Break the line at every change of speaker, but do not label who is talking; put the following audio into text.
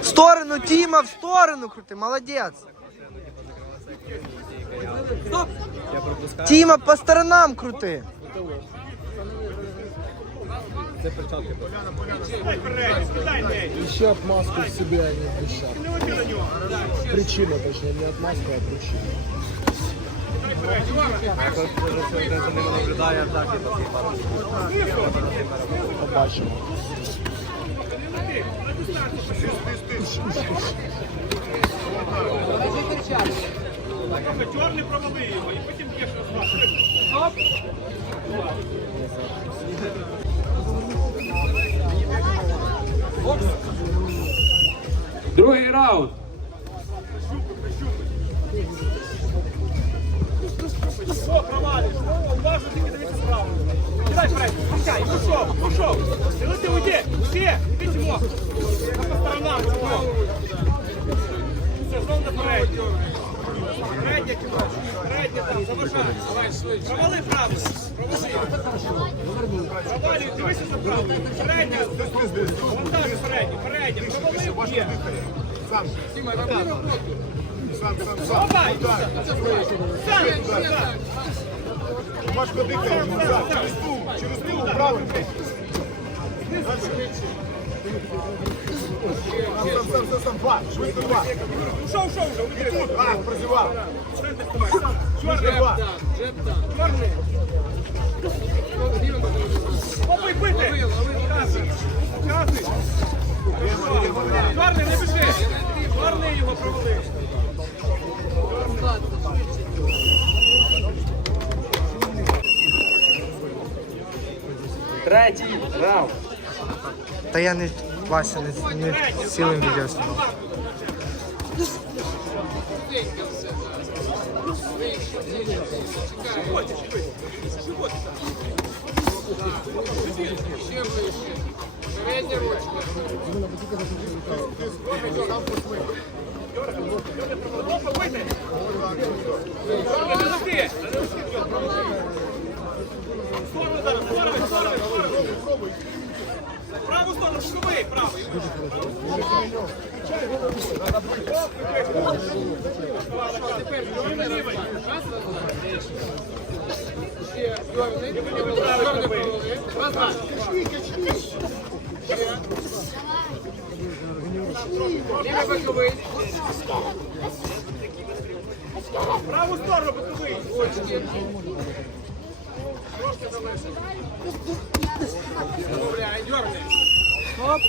В сторону, Тима, в сторону крути, молодец. Тима, по сторонам крути.
Ищи отмазку в себе, а не в вещах. Причина, точнее, не отмазка, а причина. Побачимо.
Чорний провали його, і потім б'єш розмах.
Другий раунд.
О, провалиш. О, уважно тільки дивися справа. Кидай вперед. Пускай, пішов, пішов. Стрілити уйди. Уйди. Іди чому. По сторонам. чому. Все, знову наперед. Провали. Провали. Провалюй, дивися за право. Передня. Вантажи передня. Передня. Провали, б'є. Давай. Сам. Сам.
Важко дихає, назад, через ту, через ту, правильно. Там, там, там, там, там, два, швидко два.
Ушов, ушов вже. уйди.
Тут, а, працював.
Чорний два. Чорний. Попий пити. Показуй. Показуй. Чорний, не біжи. Чорний його провали.
Третій раунд.
Та я не Вася, не, не цілим відео знімав.
Не Праву сторону, шуби, правий. Праву сторону, боковий. Трошки залишив. Hop.